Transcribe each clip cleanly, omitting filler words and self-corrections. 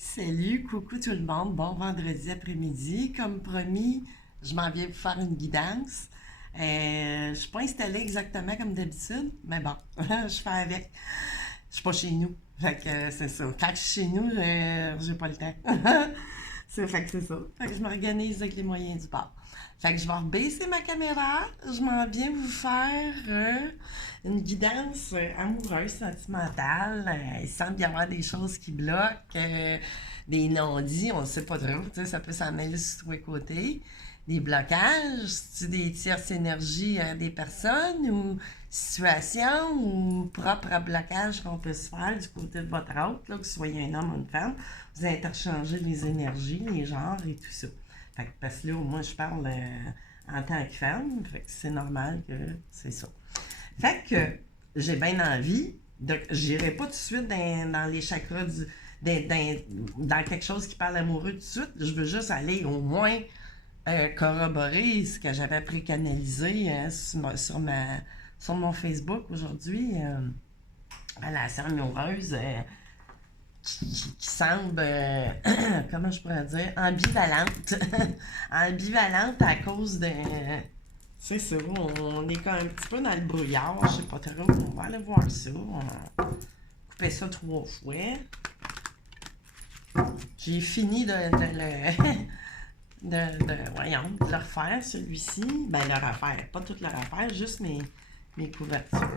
Salut, coucou tout le monde, bon vendredi après-midi. Comme promis, je m'en viens pour faire une guidance. Je suis pas installée exactement comme d'habitude, mais bon, je fais avec. Je suis pas chez nous. Fait que c'est ça. Quand je suis chez nous, j'ai pas le temps. Fait que c'est ça. Fait que je m'organise avec les moyens du bord. Fait que je vais rebaisser ma caméra. Je m'en viens vous faire une guidance amoureuse, sentimentale. Il semble y avoir des choses qui bloquent, des non-dits, on ne sait pas trop. Tu sais, ça peut s'en mêler sur tous les côtés. Des blocages, c'est des tierces énergies des personnes ou situations ou propres blocages qu'on peut se faire du côté de votre autre, là, que vous soyez un homme ou une femme. Vous interchangez les énergies, les genres et tout ça. Fait que, parce que là, moi, je parle en tant que femme, fait que c'est normal que c'est ça. Fait que j'ai bien envie de. J'irai pas tout de suite dans les chakras dans quelque chose qui parle amoureux tout de suite. Je veux juste aller au moins corroborer ce que j'avais précanalisé sur mon Facebook aujourd'hui. Relation amoureuse qui semble, comment je pourrais dire, ambivalente. Ambivalente à cause de. C'est ça, on est quand même un petit peu dans le brouillard, je sais pas trop, on va aller voir ça. On va couper ça 3 fois. J'ai fini voyons, de le refaire, celui-ci. Ben, le refaire, pas toute le refaire, juste mes couvertures.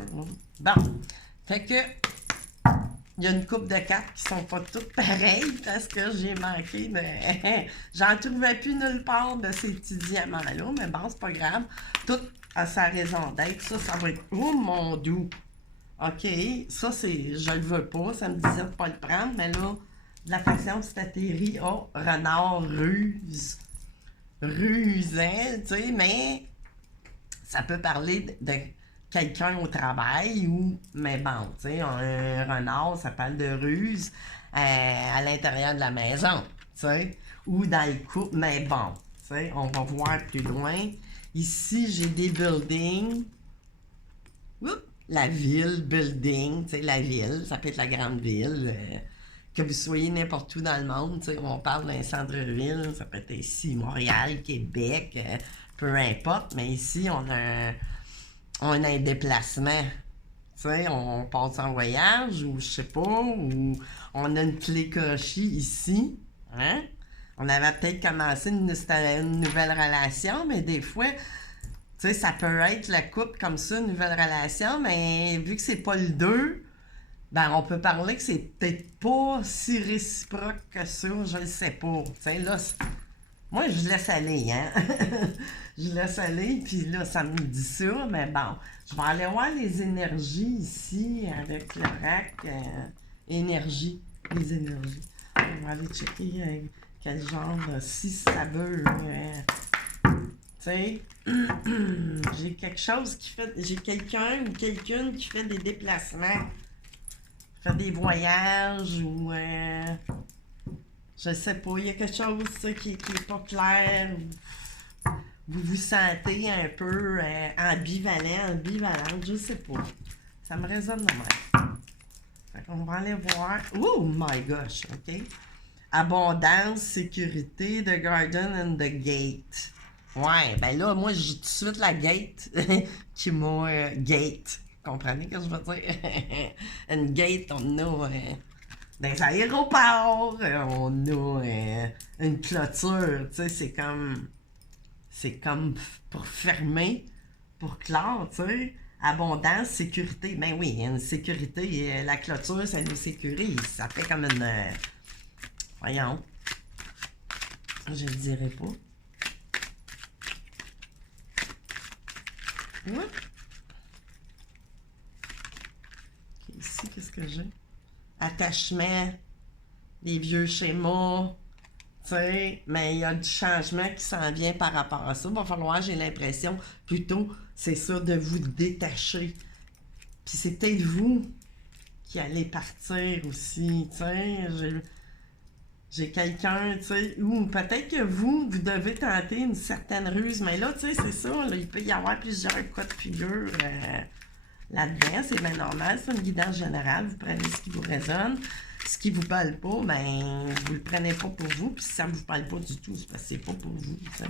Bon, fait que il y a une couple de cartes qui sont pas toutes pareilles parce que j'ai manqué de. J'en trouvais plus nulle part de ces petits diamants-là, mais bon, c'est pas grave. Tout a sa raison d'être. Ça va être. Oh mon doux! OK, ça c'est. Je le veux pas, ça me disait de pas le prendre, mais là, de la faction c'est atterri. Oh, renard ruse. Rusant, tu sais, mais ça peut parler de quelqu'un au travail ou, mais bon, tu sais, un renard, ça parle de ruse à l'intérieur de la maison, tu sais, ou dans le couple, mais bon, tu sais, on va voir plus loin. Ici, j'ai des buildings. Oups, la ville, building, tu sais, la ville, ça peut être la grande ville. Que vous soyez n'importe où dans le monde, tu sais, on parle d'un centre-ville, ça peut être ici, Montréal, Québec, peu importe, mais ici, on a un déplacement. Tu sais, on passe en voyage ou je sais pas, ou on a une clé cochée ici. Hein? On avait peut-être commencé une nouvelle relation, mais des fois, tu sais, ça peut être la couple comme ça, une nouvelle relation, mais vu que c'est pas le deux, ben on peut parler que c'est peut-être pas si réciproque que ça, je le sais pas. Tu sais, là, moi, je laisse aller, hein. Je laisse aller, puis là, ça me dit ça, mais bon. Je vais aller voir les énergies ici avec le rack. Énergie, les énergies. On va aller checker quel genre, si ça veut. Tu sais, j'ai quelque chose qui fait. J'ai quelqu'un ou quelqu'une qui fait des déplacements, fait des voyages ou. Je sais pas, il y a quelque chose ça, qui est pas clair. Vous vous sentez un peu ambivalente, je sais pas. Ça me résonne de même. Fait qu'on va aller voir. Oh my gosh, OK. Abondance, sécurité, the garden and the gate. Ouais, ben là, moi, j'ai tout de suite la gate qui m'a... gate. Comprenez ce que je veux dire? Une gate, on a... dans les aéroports, on a une clôture, tu sais, c'est comme pour fermer, pour clore, tu sais. Abondance, sécurité. Ben oui, une sécurité, la clôture, ça nous sécurise. Ça fait comme une. Voyons. Je le dirais pas. Oui. Okay, ici, qu'est-ce que j'ai? Attachement, des vieux schémas. Tu sais, mais il y a du changement qui s'en vient par rapport à ça. Il va falloir, j'ai l'impression, plutôt, c'est ça, de vous détacher. Puis c'est peut-être vous qui allez partir aussi, tu sais. J'ai quelqu'un, tu sais, ou peut-être que vous devez tenter une certaine ruse, mais là, tu sais, c'est ça, là, il peut y avoir plusieurs cas de figure là-dedans, c'est bien normal, c'est une guidance générale, vous prenez ce qui vous résonne. ce qui vous parle pas, ben, vous le prenez pas pour vous, puis si ça vous parle pas du tout, c'est parce que c'est pas pour vous, t'sais.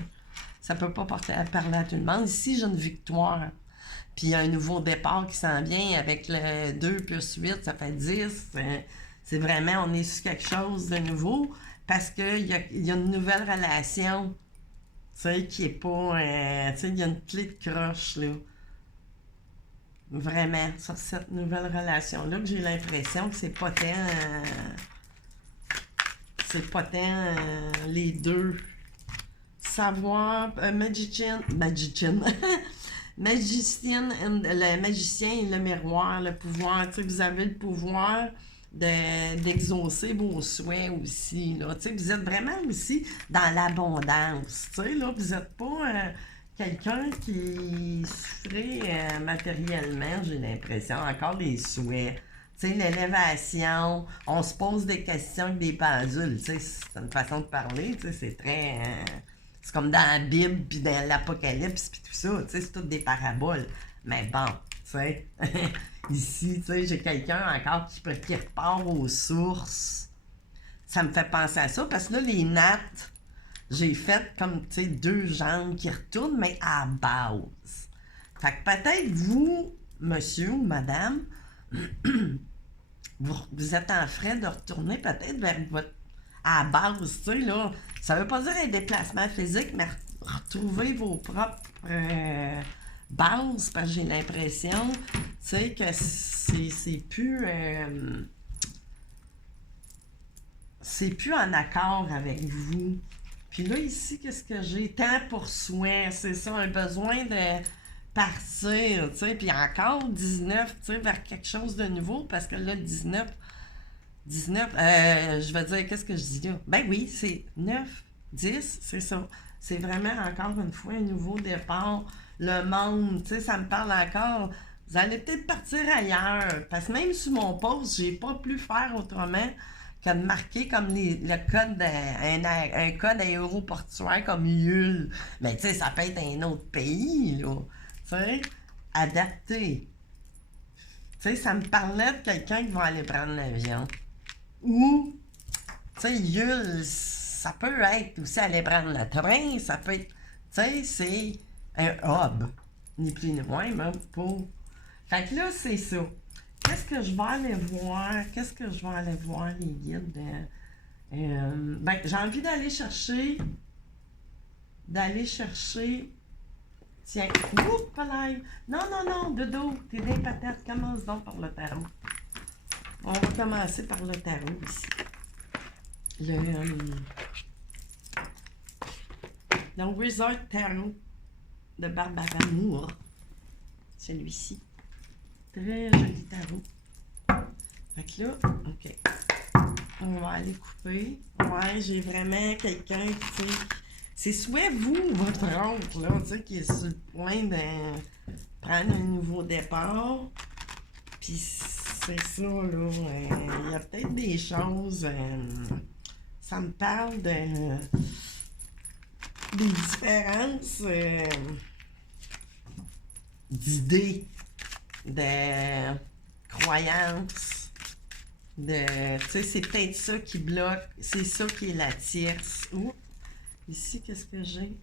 Ça peut pas parler à tout le monde. Ici, j'ai une victoire. Puis il y a un nouveau départ qui s'en vient avec le 2 plus 8, ça fait 10. C'est vraiment, on est sur quelque chose de nouveau parce qu'il y a une nouvelle relation, tu sais, qui est pas... tu sais, il y a une clé de croche, là. Vraiment, sur cette nouvelle relation-là, que j'ai l'impression que c'est pas tant... c'est pas tant les deux. Savoir, magician, le magicien et le miroir, le pouvoir, tu sais, vous avez le pouvoir d'exaucer vos souhaits aussi, là, tu sais, vous êtes vraiment aussi dans l'abondance, tu sais, là, vous n'êtes pas quelqu'un qui souffrait matériellement, j'ai l'impression, encore des souhaits. Tu sais, l'élévation, on se pose des questions avec des pendules, tu sais, c'est une façon de parler, tu sais, c'est très... c'est comme dans la Bible, puis dans l'Apocalypse, puis tout ça, tu sais, c'est toutes des paraboles. Mais bon, tu sais, ici, tu sais, j'ai quelqu'un encore qui repart aux sources. Ça me fait penser à ça, parce que là, les nattes, j'ai fait comme, tu sais, 2 jambes qui retournent, mais à base. Fait que peut-être vous, monsieur ou madame, vous êtes en frais de retourner peut-être vers votre à la base, tu sais, là. Ça veut pas dire un déplacement physique, mais retrouver vos propres bases, parce que j'ai l'impression, tu sais, que c'est plus... c'est plus en accord avec vous. Puis là, ici, qu'est-ce que j'ai? Temps pour soin, c'est ça, un besoin de partir, tu sais. Puis encore 19, tu sais, vers quelque chose de nouveau, parce que là, 19, je vais dire, qu'est-ce que je dis là? Ben oui, c'est 9, 10, c'est ça. C'est vraiment encore une fois un nouveau départ. Le monde, tu sais, ça me parle encore. Vous allez peut-être partir ailleurs. Parce que même sur mon poste, j'ai pas pu faire autrement que de marquer comme le code, un code aéroportuaire comme YUL. Mais tu sais, ça peut être un autre pays, là. Tu sais, adapté. Tu sais, ça me parlait de quelqu'un qui va aller prendre l'avion. Ou, tu sais, YUL, ça peut être aussi aller prendre le train, ça peut être, tu sais, c'est un hub, ni plus ni moins, même pour... Fait que là, c'est ça. Qu'est-ce que je vais aller voir? Qu'est-ce que je vais aller voir, les guides? Ben, j'ai envie d'aller chercher... Tiens, oups, live. Non, Dodo, t'es des patates. Commence donc par le tarot. On va commencer par le tarot ici. Le Wizard Tarot de Barbara Moore. Celui-ci. Très joli tarot. Fait que là, OK. On va aller couper. Ouais, j'ai vraiment quelqu'un qui, c'est soit vous ou votre oncle, là, tu sais, qui est sur le point de prendre un nouveau départ. Puis c'est ça, là. Il y a peut-être des choses... ça me parle de... des différences d'idées, de croyances, de... Tu sais, c'est peut-être ça qui bloque, c'est ça qui est la tierce. Ouh! Ici, qu'est-ce que j'ai?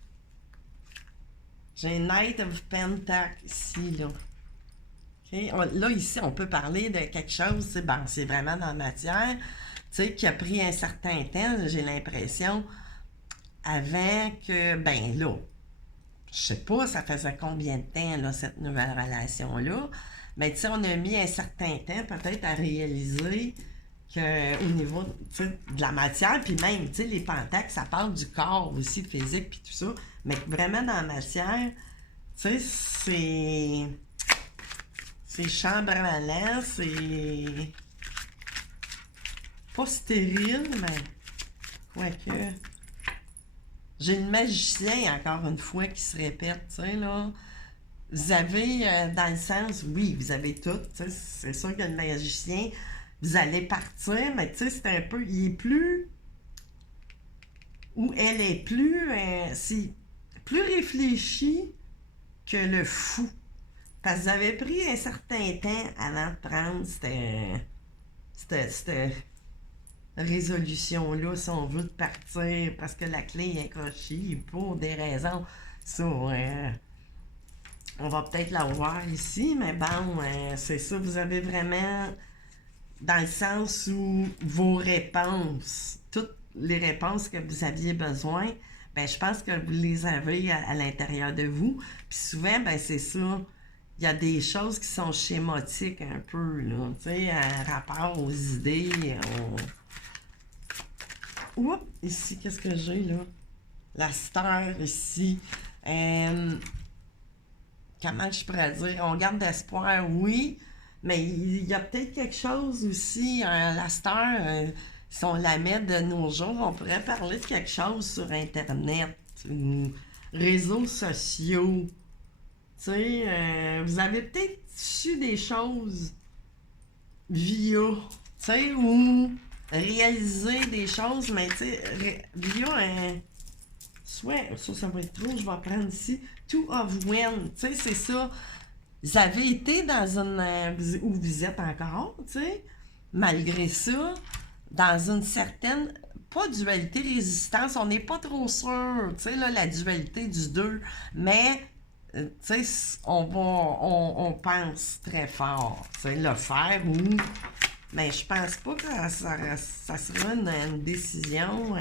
J'ai Knight of Pentacle ici, là. Okay. Là, ici, on peut parler de quelque chose, ben, c'est vraiment dans la matière, tu sais, qui a pris un certain temps, j'ai l'impression, avant que, ben là, je sais pas, ça faisait combien de temps, là, cette nouvelle relation-là, mais tu sais, on a mis un certain temps, peut-être, à réaliser qu'au niveau, tu sais, de la matière, puis même, tu sais, les pentacles, ça parle du corps aussi, physique, puis tout ça, mais vraiment dans la matière, tu sais, c'est chambranlant, c'est pas stérile, mais quoique. J'ai le magicien, encore une fois, qui se répète, tu sais, là. Vous avez, dans le sens, oui, vous avez tout, tu sais, c'est sûr que le magicien, vous allez partir, mais tu sais, c'est un peu, il est plus, ou elle est plus, c'est plus réfléchi que le fou. Parce que vous avez pris un certain temps avant de prendre cette résolution-là, si on veut, de partir parce que la clé est accrochée pour des raisons. Ça, on va peut-être la voir ici, mais bon, c'est ça, vous avez vraiment, dans le sens où vos réponses, toutes les réponses que vous aviez besoin, ben je pense que vous les avez à l'intérieur de vous. Puis souvent, ben c'est ça, il y a des choses qui sont schématiques un peu, là, tu sais, en rapport aux idées. Oups, ici, qu'est-ce que j'ai, là? La star, ici. Comment je pourrais dire? On garde d'espoir, oui, mais il y a peut-être quelque chose aussi, la star, si on la met de nos jours, on pourrait parler de quelque chose sur Internet, ou réseaux sociaux. Tu sais, vous avez peut-être su des choses via, tu sais, ou réaliser des choses, mais tu sais, via un. Soit, ça va être trop, je vais prendre ici. Two of When, tu sais, c'est ça. Vous avez été dans une. Où vous êtes encore, tu sais, malgré ça, dans une certaine. Pas dualité résistance, on n'est pas trop sûr, tu sais, là, la dualité du 2, mais. Tu sais, on pense très fort, tu sais, le faire ou. Mais je pense pas que ça sera une décision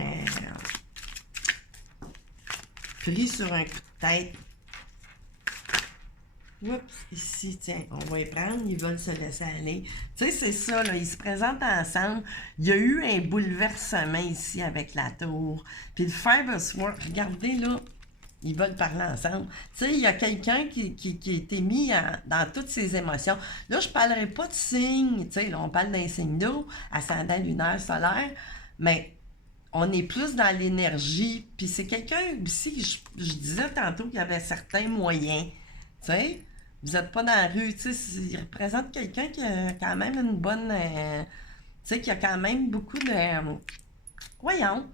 prise sur un coup de tête. Oups, ici, tiens, on va y prendre, ils veulent se laisser aller. Tu sais, c'est ça, là, ils se présentent ensemble. Il y a eu un bouleversement ici avec la tour. Puis le Fibersworth, regardez là, ils veulent parler ensemble. Tu sais, il y a quelqu'un qui a été mis dans toutes ses émotions. Là, je ne parlerai pas de signes, tu sais, là, on parle d'un signe d'eau, ascendant lunaire, solaire, mais on est plus dans l'énergie. Puis c'est quelqu'un aussi, je disais tantôt qu'il y avait certains moyens, tu sais. Vous n'êtes pas dans la rue, tu sais, il représente quelqu'un qui a quand même une bonne... tu sais, qui a quand même beaucoup de... voyons,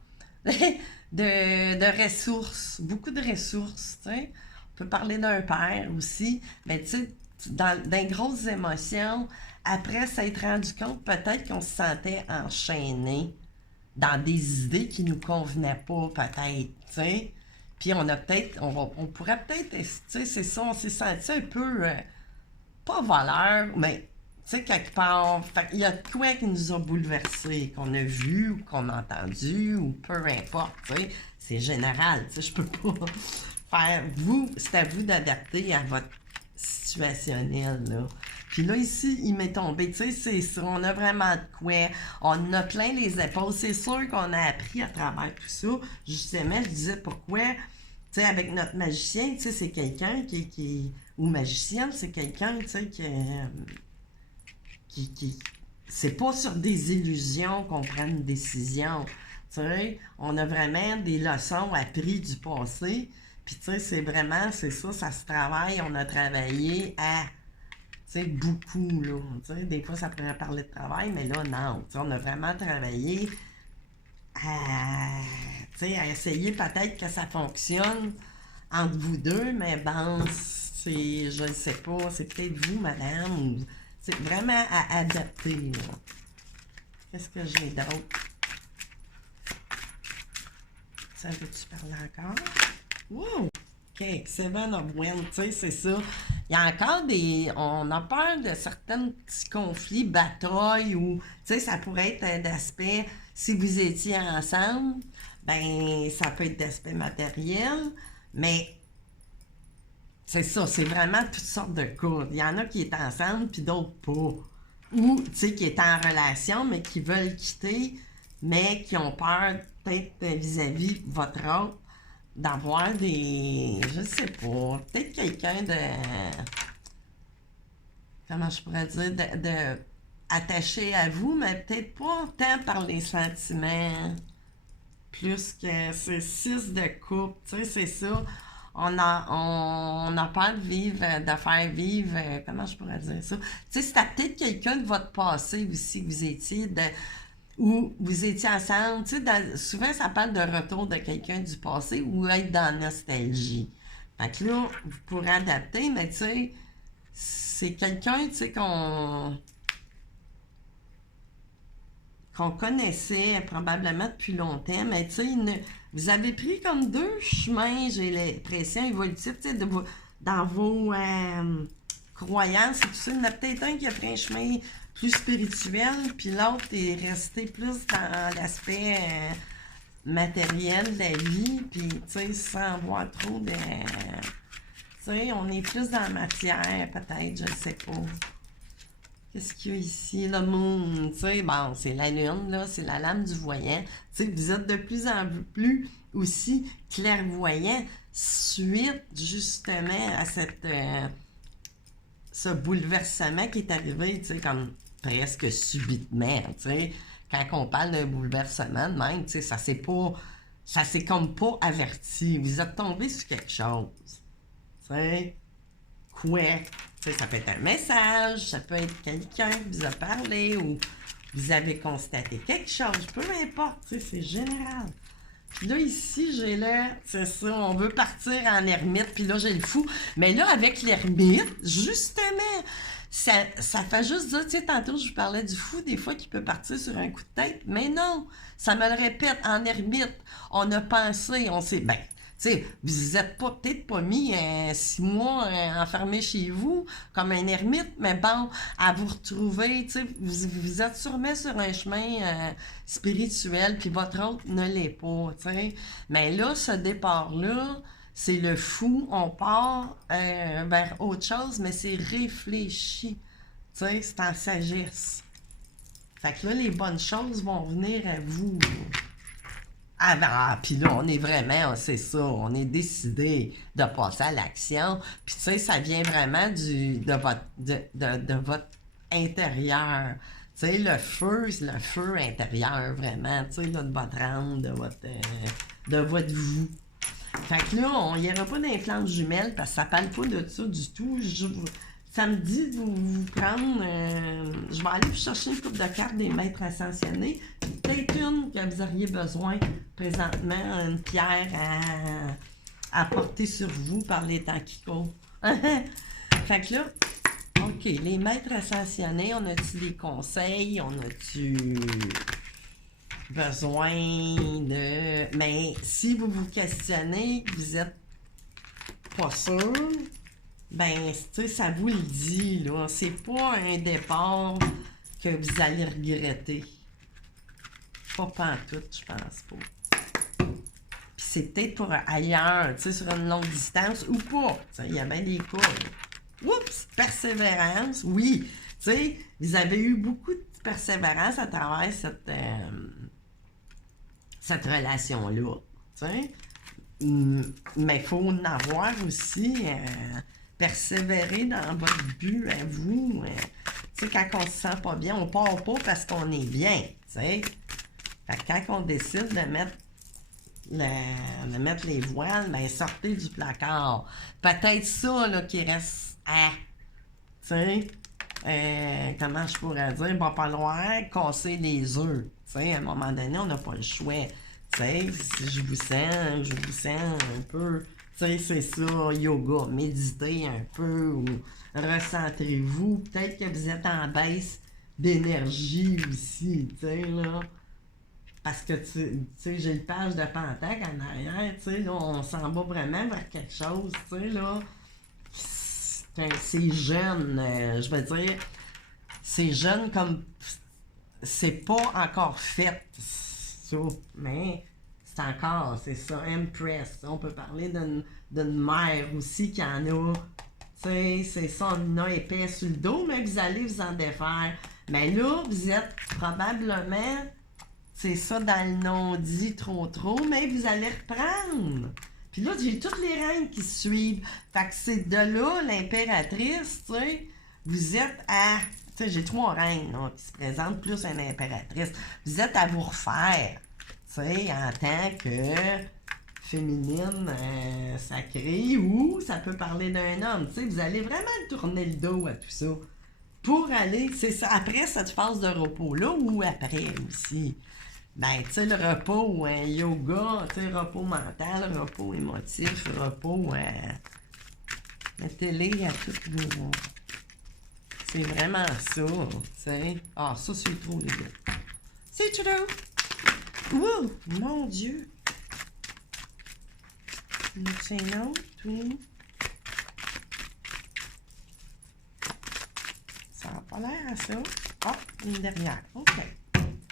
de ressources, beaucoup de ressources, tu sais. On peut parler d'un père aussi, mais tu sais, dans grosses émotions, après s'être rendu compte peut-être qu'on se sentait enchaîné dans des idées qui nous convenaient pas, peut-être, tu sais. Puis on a peut-être, on pourrait peut-être, tu sais, c'est ça, on s'est senti un peu, pas voleur, mais tu sais, quelque part, il y a quoi qui nous a bouleversés, qu'on a vu, ou qu'on a entendu, ou peu importe, tu sais. C'est général, tu sais, je peux pas faire... C'est à vous d'adapter à votre situationnel, là. Puis là, ici, il m'est tombé, tu sais, c'est ça, on a vraiment de quoi, on a plein les épaules, c'est sûr qu'on a appris à travers tout ça. Justement, je disais pourquoi, tu sais, avec notre magicien, tu sais, c'est quelqu'un ou magicienne, c'est quelqu'un, tu sais, c'est pas sur des illusions qu'on prend une décision. Tu sais, on a vraiment des leçons apprises du passé. Puis tu sais, c'est vraiment, c'est ça, ça se travaille. On a travaillé à, tu sais, beaucoup, là. Tu sais, des fois, ça pourrait parler de travail, mais là, non. Tu sais, on a vraiment travaillé à, tu sais, à essayer peut-être que ça fonctionne entre vous deux, mais bon, c'est, je ne sais pas, c'est peut-être vous, madame, ou c'est vraiment à adapter, là. Qu'est-ce que j'ai d'autre? Ça veut-tu parler encore? Wow! OK, Seven of Wands, tu sais, c'est ça. Il y a encore des... On a peur de certains petits conflits, batailles, ou... Tu sais, ça pourrait être d'aspect... Si vous étiez ensemble, ben ça peut être d'aspect matériel, mais... C'est ça, c'est vraiment toutes sortes de cas. Il y en a qui est ensemble, puis d'autres pas. Ou, tu sais, qui est en relation, mais qui veulent quitter, mais qui ont peur, peut-être vis-à-vis votre autre, d'avoir des... Je sais pas, peut-être quelqu'un de... Comment je pourrais dire? De attaché à vous, mais peut-être pas tant par les sentiments, plus que c'est 6 de coupe, tu sais, c'est ça. On a peur de vivre, de faire vivre, comment je pourrais dire ça? Tu sais, c'était peut-être quelqu'un de votre passé aussi, que vous étiez, où vous étiez ensemble. Tu sais, souvent, ça parle de retour de quelqu'un du passé ou être dans la nostalgie. Fait que là, vous pourrez adapter, mais tu sais, c'est quelqu'un, tu sais, qu'on... qu'on connaissait probablement depuis longtemps, mais tu sais, vous avez pris comme deux chemins, j'ai l'impression, évolutifs, tu sais, dans vos croyances et tout ça. Il y en a peut-être un qui a pris un chemin plus spirituel, puis l'autre est resté plus dans l'aspect matériel de la vie, puis tu sais, sans voir trop de... Tu sais, on est plus dans la matière, peut-être, je ne sais pas. Qu'est-ce qu'il y a ici? Le moon, tu sais, bon, c'est la lune, là, c'est la lame du voyant. Tu sais, vous êtes de plus en plus aussi clairvoyant suite, justement, à ce bouleversement qui est arrivé, tu sais, comme presque subitement, tu sais. Quand on parle d'un bouleversement de même, tu sais, ça s'est comme pas averti. Vous êtes tombé sur quelque chose, tu sais. Quoi? Tu sais, ça peut être un message, ça peut être quelqu'un qui vous a parlé ou vous avez constaté quelque chose, peu importe, tu sais, c'est général. Puis là, ici, j'ai là, c'est ça, on veut partir en ermite, puis là, j'ai le fou. Mais là, avec l'ermite, justement, ça fait juste dire, tu sais, tantôt, je vous parlais du fou, des fois, qui peut partir sur un coup de tête. Mais non, ça me le répète, en ermite, on a pensé, on s'est, ben, tu sais, vous n'êtes peut-être pas mis 6 mois enfermé chez vous comme un ermite, mais bon, à vous retrouver, tu sais, vous êtes sûrement sur un chemin spirituel, puis votre autre ne l'est pas, tu sais. Mais là, ce départ-là, c'est le fou, on part vers autre chose, mais c'est réfléchi, tu sais, c'est en sagesse. Fait que là, les bonnes choses vont venir à vous. Puis là, on est vraiment, c'est ça, on est décidé de passer à l'action. Puis tu sais, ça vient vraiment de votre intérieur. Tu sais, le feu, c'est le feu intérieur, vraiment, tu sais, là, de votre âme, de votre vous. Fait que là, il n'y aura pas d'influence jumelle parce que ça parle pas de ça du tout. Ça me dit de vous prendre... je vais aller vous chercher une coupe de cartes des maîtres ascensionnés. Peut-être une que vous auriez besoin présentement, une pierre à porter sur vous par les temps qui courent. Fait que là, OK, les maîtres ascensionnés, on a-tu des conseils? On a-tu besoin de... Mais si vous vous questionnez, que vous êtes pas sûr... Ben, tu sais, ça vous le dit, là. C'est pas un départ que vous allez regretter. Pas pantoute, je pense pas. Puis c'est peut-être pour ailleurs, tu sais, sur une longue distance ou pas. Tu sais, il y a bien des cas. Oups! Persévérance, oui. Tu sais, vous avez eu beaucoup de persévérance à travers cette relation-là. Tu sais. Mais il faut en avoir aussi... persévérer dans votre but à vous. Tu sais, quand on se sent pas bien, on part pas parce qu'on est bien, tu sais. Fait que quand on décide de mettre les voiles, ben sortez du placard. Peut-être ça, là, qui reste tu sais, comment je pourrais dire, il va falloir casser les œufs. Tu sais, à un moment donné, on n'a pas le choix. Tu sais, si je vous sens un peu... Tu sais, c'est ça, yoga, méditez un peu ou recentrez-vous. Peut-être que vous êtes en baisse d'énergie aussi, tu sais, là. Parce que, tu sais, j'ai le page de Pentac en arrière, tu sais, là, on s'en va vraiment vers quelque chose, tu sais, là. C'est jeune, je veux dire, c'est jeune comme... C'est pas encore fait, ça, mais... C'est encore, c'est ça, Empress. On peut parler d'une mère aussi qui en a. Tu sais, c'est ça, on a épais sur le dos, mais vous allez vous en défaire. Mais là, vous êtes probablement, c'est ça, dans le non-dit trop, mais vous allez reprendre. Puis là, j'ai toutes les reines qui suivent. Fait que c'est de là, l'impératrice, tu sais, vous êtes à... Tu sais, j'ai 3 reines là, qui se présentent, plus une impératrice. Vous êtes à vous refaire. Tu sais, en tant que féminine sacrée, ou ça peut parler d'un homme. Tu sais, vous allez vraiment tourner le dos à tout ça. Pour aller, c'est ça, après cette phase de repos-là, ou après aussi. Ben, tu sais, le repos, yoga, tu sais, repos mental, repos émotif, repos, la télé à tout vos... C'est vraiment ça, tu sais. Ah, ça, c'est trop, les gars. C'est true. Ouh, mon Dieu. C'est un autre, oui. Ça n'a pas l'air à ça. Ah, une dernière. OK.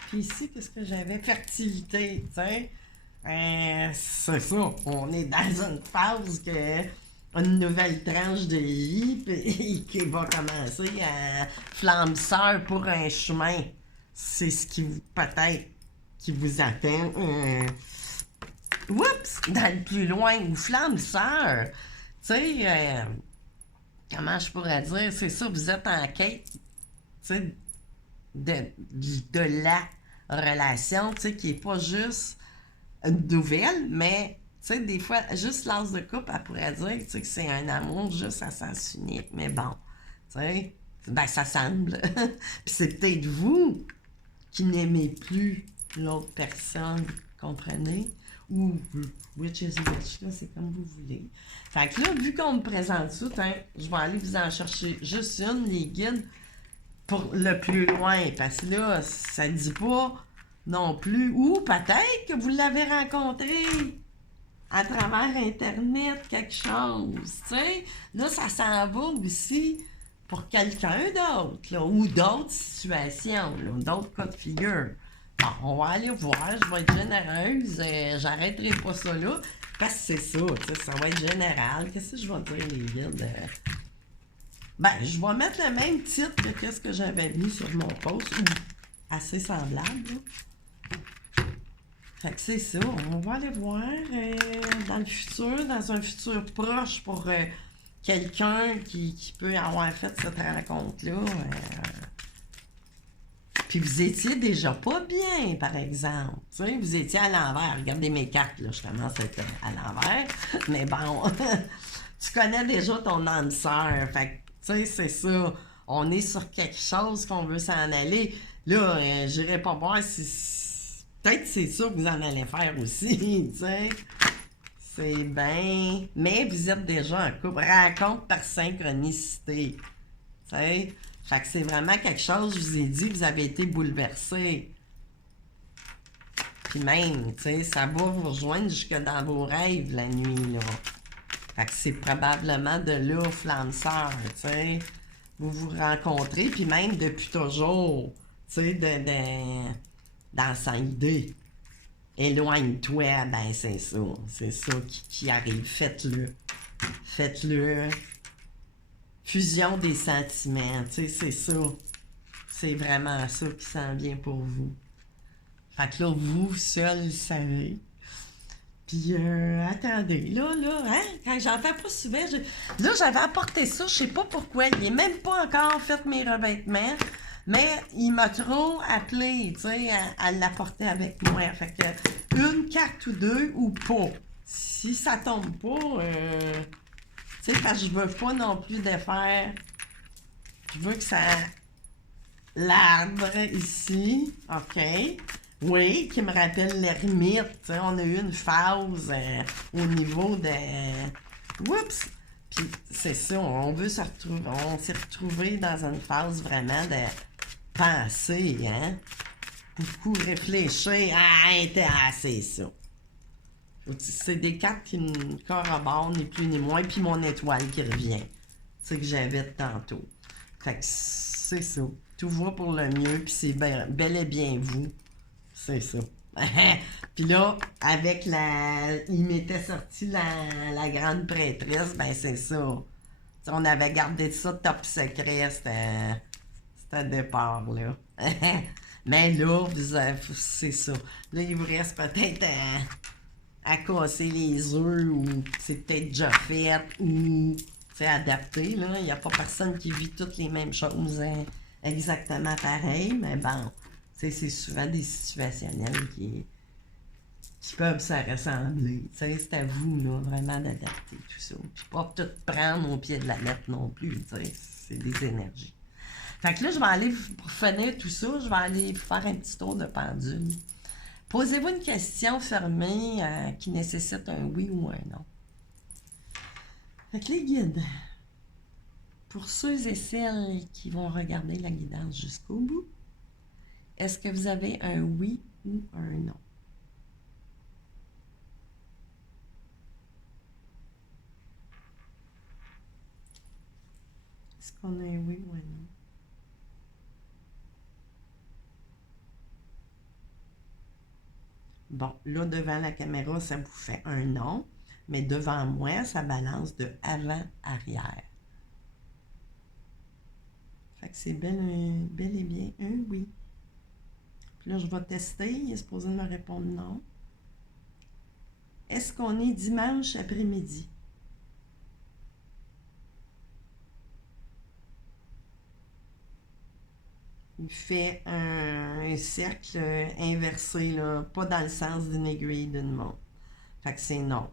Puis ici, qu'est-ce que j'avais? Fertilité, tu sais. C'est ça. On est dans une phase que une nouvelle tranche de vie puis qui va commencer à flamme sœur pour un chemin. C'est ce qui vous, peut-être, qui vous attend. Oups! Dans le plus loin, ou flamme sœur. Tu sais, comment je pourrais dire? C'est ça, vous êtes en quête, tu sais, de la relation, tu sais, qui est pas juste une nouvelle, mais, tu sais, des fois, juste l'as de couple, elle pourrait dire, tu sais, que c'est un amour juste à sens unique, mais bon, tu sais, ben, ça semble. Puis c'est peut-être vous qui n'aimez plus l'autre personne, comprenez? Ou which is which, là, c'est comme vous voulez. Fait que là, vu qu'on me présente ça, je vais aller vous en chercher juste une, les guides, pour le plus loin, parce que là, ça ne dit pas non plus. Ou peut-être que vous l'avez rencontré à travers Internet, quelque chose, tu sais. Là, ça s'en va aussi pour quelqu'un d'autre, là, ou d'autres situations, là, d'autres cas de figure. Bon, on va aller voir, je vais être généreuse, j'arrêterai pas ça là, parce que c'est ça, tu sais, ça va être général. Qu'est-ce que je vais dire, les guides? Ben, je vais mettre le même titre que qu'est-ce que j'avais mis sur mon post, ou assez semblable, là. Fait que c'est ça, on va aller voir dans le futur, dans un futur proche pour quelqu'un qui peut avoir fait cette rencontre-là. Puis vous étiez déjà pas bien, par exemple. Tu sais, vous étiez à l'envers. Regardez mes cartes, là, je commence à être à l'envers. Mais bon, tu connais déjà ton âme sœur. Fait que, tu sais, c'est ça. On est sur quelque chose qu'on veut s'en aller. Là, j'irai pas voir si... Peut-être c'est ça que vous en allez faire aussi, tu sais. C'est bien... Mais vous êtes déjà en couple. Rencontre par synchronicité. Tu sais... Fait que c'est vraiment quelque chose, je vous ai dit, vous avez été bouleversé. Puis même, tu sais, ça va vous rejoindre jusque dans vos rêves la nuit, là. Fait que c'est probablement de là, flamme sœur, tu sais. Vous vous rencontrez, puis même depuis toujours, tu sais, dans sa idée. Éloigne-toi, ben c'est ça. C'est ça qui arrive. Faites-le. Faites-le. Fusion des sentiments, tu sais, c'est ça. C'est vraiment ça qui s'en vient pour vous. Fait que là, vous, seul, le savez. Puis, attendez, là, hein, quand j'en fais pas souvent, là, j'avais apporté ça, je sais pas pourquoi, il est même pas encore fait mes revêtements, mais il m'a trop appelé, tu sais, à l'apporter avec moi. Fait que, une carte ou deux, ou pas. Si ça tombe pas, tu sais, parce que je veux pas non plus défaire. Je veux que ça... L'arbre ici, OK. Oui, qui me rappelle l'ermite. Tu sais, on a eu une phase au niveau de... Oups! Puis c'est ça, on veut se retrouver... On s'est retrouvé dans une phase vraiment de penser, hein? Beaucoup réfléchir. Ah, c'est ça. C'est des cartes qui me corroborent, ni plus ni moins, puis mon étoile qui revient. C'est que j'avais tantôt. Fait que c'est ça. Tout va pour le mieux, puis c'est bel et bien vous. C'est ça. Puis là, avec la... Il m'était sorti la grande prêtresse, ben c'est ça. T'sais, on avait gardé ça top secret, c'était départ, là. Mais là, c'est ça. Là, il vous reste peut-être à casser les œufs, ou c'est peut-être déjà fait, ou c'est adapté, là. Il n'y a pas personne qui vit toutes les mêmes choses exactement pareil, mais bon, c'est souvent des situationnels qui peuvent se ressembler. C'est à vous, là, vraiment d'adapter tout ça. Puis pas tout prendre au pied de la lettre non plus, c'est des énergies. Fait que là, je vais aller, pour finir tout ça, je vais aller faire un petit tour de pendule. Posez-vous une question fermée qui nécessite un oui ou un non. Fait que les guides, pour ceux et celles qui vont regarder la guidance jusqu'au bout, Est-ce que vous avez un oui ou un non? Est-ce qu'on a un oui ou un non? Bon, là, devant la caméra, ça vous fait un non, mais devant moi, ça balance de avant-arrière. Fait que c'est bel et bien un oui. Puis là, je vais tester. Il est supposé me répondre non. Est-ce qu'on est dimanche après-midi? Il fait un cercle inversé, là, pas dans le sens d'une aiguille d'une montre. Fait que c'est non.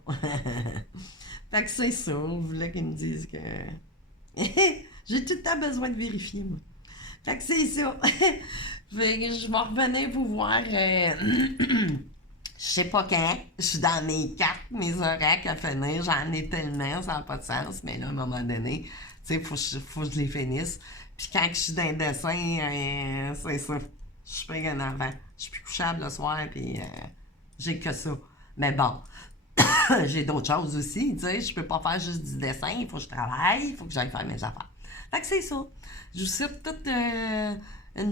Fait que c'est ça. On voulait qu'ils me disent que... J'ai tout le temps besoin de vérifier, moi. Fait que c'est ça. Fait que je vais revenir vous voir. Je sais pas quand. Je suis dans mes cartes, mes oracles à finir. J'en ai tellement, ça n'a pas de sens. Mais là, à un moment donné, tu sais, il faut que je les finisse. Puis quand je suis dans le dessin, c'est ça. Je suis pris en avant. Je suis plus couchable le soir, puis j'ai que ça. Mais bon, j'ai d'autres choses aussi, tu sais. Je peux pas faire juste du dessin. Il faut que je travaille, il faut que j'aille faire mes affaires. Fait que c'est ça. Je vous souhaite toute un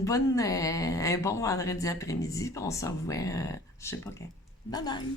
bon vendredi après-midi, puis on se revoit, je sais pas quand. Bye bye!